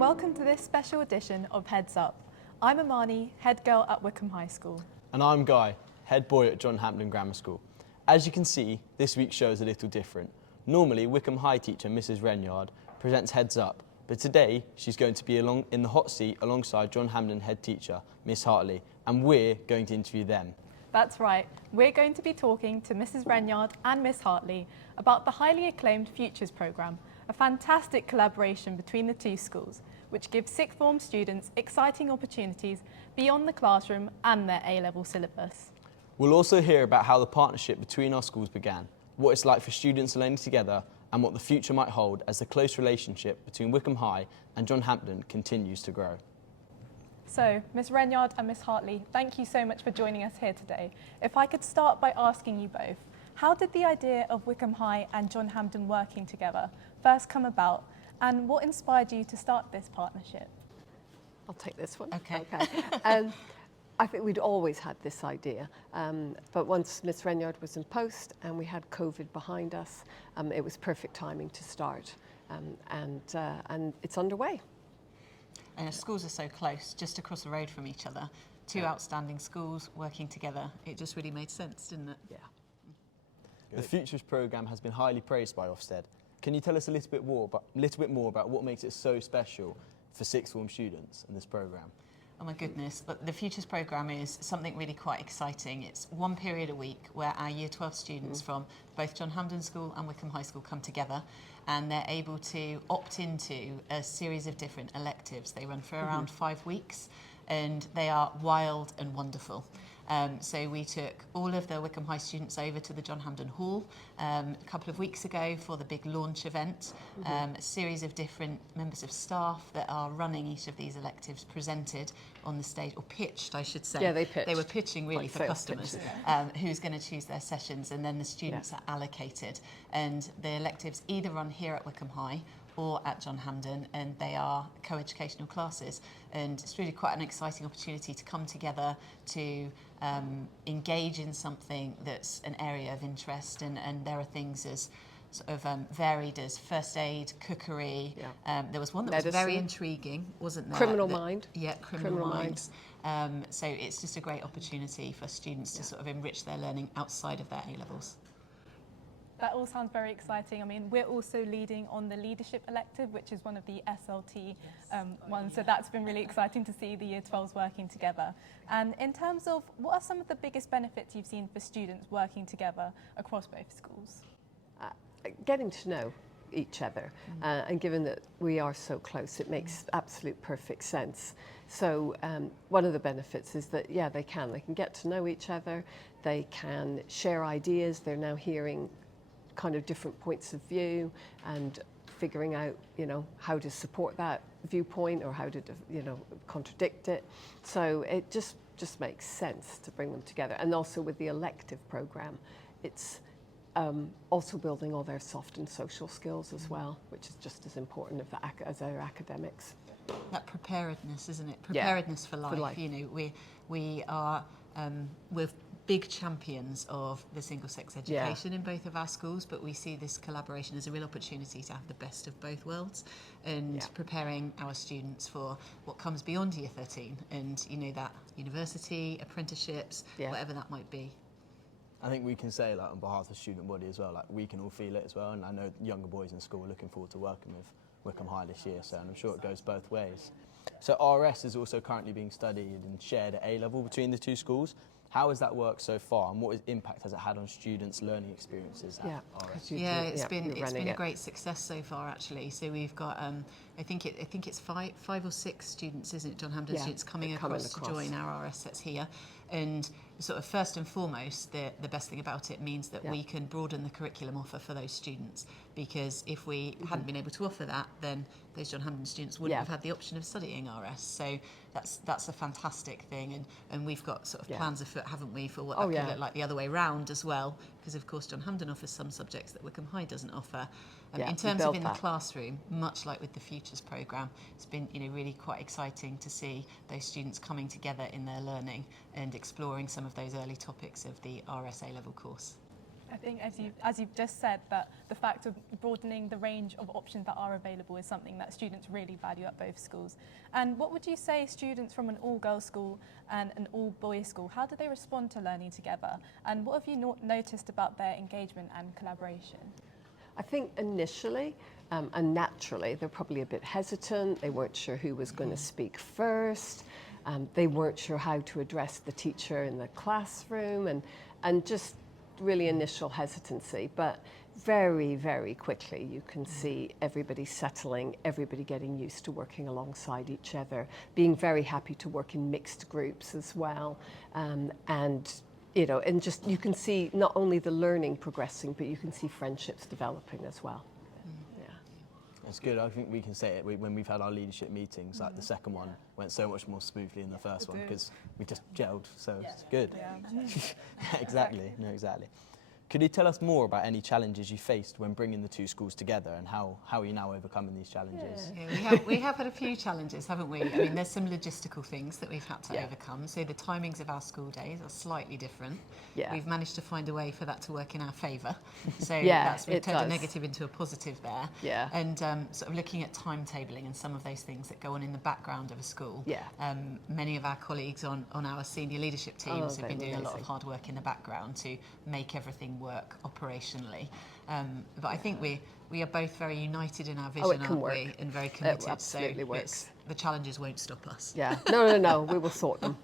and welcome to this special edition of Heads Up. I'm Amani, head girl at Wycombe High School. And I'm Guy, head boy at John Hampden Grammar School. As you can see, this week's show is a little different. Normally, Wycombe High teacher Mrs Renyard presents Heads Up, but today she's going to be in the hot seat alongside John Hampden head teacher Miss Hartley, and we're going to interview them. That's right, we're going to be talking to Mrs Renyard and Miss Hartley about the highly acclaimed Futures programme, a fantastic collaboration between the two schools, which gives sixth form students exciting opportunities beyond the classroom and their A-level syllabus. We'll also hear about how the partnership between our schools began, what it's like for students learning together, and what the future might hold as the close relationship between Wycombe High and John Hampden continues to grow. So, Miss Renyard and Miss Hartley, thank you so much for joining us here today. If I could start by asking you both, how did the idea of Wycombe High and John Hampden working together first come about, and what inspired you to start this partnership? I'll take this one. Okay. I think we'd always had this idea, but once Miss Renyard was in post and we had COVID behind us, it was perfect timing to start, and it's underway. And our schools are so close, just across the road from each other. Two outstanding schools working together. It just really made sense, didn't it? Yeah. The Futures programme has been highly praised by Ofsted. Can you tell us a little bit more about what makes it so special for sixth form students in this programme? Oh my goodness, but the Futures programme is something really quite exciting. It's one period a week where our Year 12 students from both John Hampden School and Wycombe High School come together, and they're able to opt into a series of different electives. They run for around 5 weeks, and they are wild and wonderful. So we took all of the Wycombe High students over to the John Hampden Hall a couple of weeks ago for the big launch event. A series of different members of staff that are running each of these electives presented on the stage, or pitched, I should say. Yeah, they pitched. They were pitching really Like for sales customers who's going to choose their sessions, and then the students are allocated. And the electives either run here at Wycombe High or at John Hampden, and they are co-educational classes, and it's really quite an exciting opportunity to come together to engage in something that's an area of interest, and there are things as sort of varied as first aid, cookery. There was one that was very intriguing, wasn't there? Criminal Mind. Yeah, criminal minds. So it's just a great opportunity for students to sort of enrich their learning outside of their A-levels. That all sounds very exciting. I mean, we're also leading on the leadership elective, which is one of the SLT ones. So that's been really exciting to see the Year 12s working together. And in terms of what are some of the biggest benefits you've seen for students working together across both schools? Getting to know each other, and given that we are so close, it makes absolute perfect sense. So one of the benefits is that, they can get to know each other, they can share ideas, they're now hearing kind of different points of view and figuring out, how to support that viewpoint or how to, contradict it. So it just makes sense to bring them together. And also with the elective programme, it's also building all their soft and social skills as well, which is just as important as their academics. That preparedness, isn't it? Preparedness for life. We are we're big champions of the single-sex education in both of our schools, but we see this collaboration as a real opportunity to have the best of both worlds, and preparing our students for what comes beyond Year 13, and that university, apprenticeships, whatever that might be. I think we can say, on behalf of the student body as well, we can all feel it as well, and I know younger boys in school are looking forward to working with Wycombe High this year, and I'm sure it goes both ways. So RS is also currently being studied and shared at A-level between the two schools. How has that worked so far, and what impact has it had on students' learning experiences at RS? It's been a great success so far, actually. So we've got I think it's five or six students, isn't it, John Hampden students coming across to join our RS sets here. And sort of first and foremost, the best thing about it means that we can broaden the curriculum offer for those students, because if we hadn't been able to offer that, then those John Hampden students wouldn't have had the option of studying RS. So that's a fantastic thing, and we've got sort of plans afoot, haven't we, for what that could look like the other way round as well, because of course John Hampden offers some subjects that Wycombe High doesn't offer. In terms of in the classroom, much like with the Futures programme, it's been really quite exciting to see those students coming together in their learning and exploring some of those early topics of the RS A-level course. I think as you've just said, that the fact of broadening the range of options that are available is something that students really value at both schools. And what would you say students from an all-girls school and an all-boys school, how do they respond to learning together? And what have you noticed about their engagement and collaboration? I think initially and naturally they're probably a bit hesitant. They weren't sure who was going to speak first. They weren't sure how to address the teacher in the classroom, and just really initial hesitancy. But very, very quickly you can see everybody settling, everybody getting used to working alongside each other, being very happy to work in mixed groups as well, and you know, and just you can see not only the learning progressing, but you can see friendships developing as well. It's good. I think we can say it when we've had our leadership meetings. Like the second one went so much more smoothly than the first one because we just gelled. So it's good. Yeah. Exactly. No, exactly. Could you tell us more about any challenges you faced when bringing the two schools together, and how are you now overcoming these challenges? Yeah, we have had a few challenges, haven't we? I mean, there's some logistical things that we've had to overcome. So the timings of our school days are slightly different. Yeah. We've managed to find a way for that to work in our favour. So we've turned a negative into a positive there. Yeah. And sort of looking at timetabling and some of those things that go on in the background of a school. Yeah. Many of our colleagues on our senior leadership teams have been doing a lot of amazing. hard work in the background to make everything work operationally. But I think we are both very united in our vision, aren't we? And very committed. It absolutely works. The challenges won't stop us. Yeah, no, we will sort them.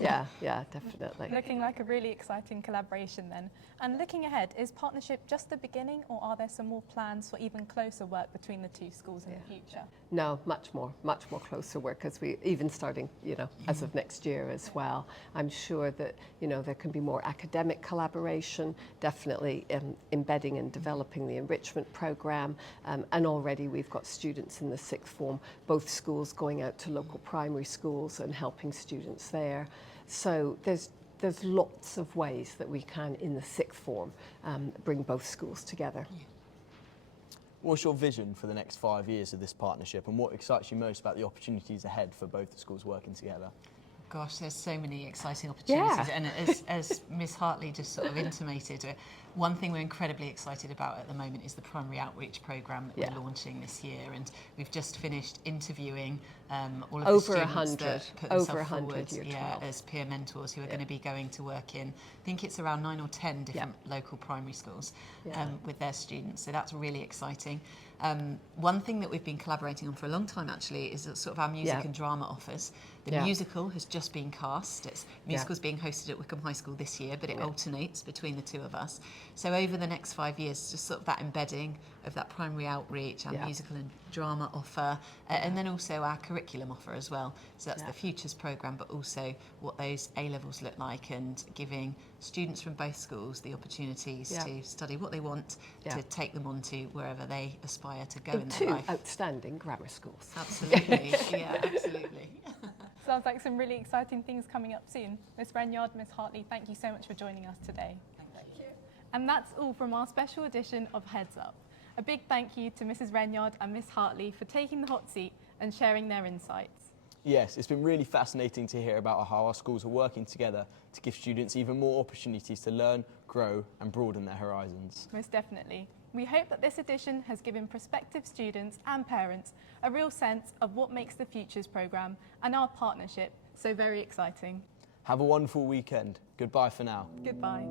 Yeah, definitely. Looking like a really exciting collaboration then. And looking ahead, is partnership just the beginning, or are there some more plans for even closer work between the two schools in the future? No, much more closer work, as we even starting, you know, as of next year as well. I'm sure that, you know, there can be more academic collaboration, definitely embedding and developing the enrichment program, and already we've got students in the sixth form, both schools going out to local primary schools and helping students there. So there's lots of ways that we can, in the sixth form, bring both schools together. Yeah. What's your vision for the next 5 years of this partnership, and what excites you most about the opportunities ahead for both the schools working together? Gosh, there's so many exciting opportunities. Yeah. And as Miss Hartley just sort of intimated, one thing we're incredibly excited about at the moment is the primary outreach programme that we're launching this year. And we've just finished interviewing all of the students that put themselves forward as peer mentors who are going to be going to work in, I think it's around 9 or 10 different local primary schools with their students. So that's really exciting. One thing that we've been collaborating on for a long time actually is sort of our music and drama offers. The musical has just been cast. Musical's being hosted at Wycombe High School this year, but it alternates between the two of us. So over the next 5 years, just sort of that embedding of that primary outreach, our musical and drama offer, and then also our curriculum offer as well. So that's the Futures programme, but also what those A-levels look like, and giving students from both schools the opportunities to study what they want, to take them on to wherever they aspire to go in their life. Two outstanding grammar schools. Absolutely, absolutely. Sounds like some really exciting things coming up soon. Miss Renyard, Miss Hartley, thank you so much for joining us today. Thank you. And that's all from our special edition of Heads Up. A big thank you to Mrs. Renyard and Miss Hartley for taking the hot seat and sharing their insights. Yes, it's been really fascinating to hear about how our schools are working together to give students even more opportunities to learn, grow and broaden their horizons. Most definitely. We hope that this edition has given prospective students and parents a real sense of what makes the Futures programme and our partnership so very exciting. Have a wonderful weekend. Goodbye for now. Goodbye.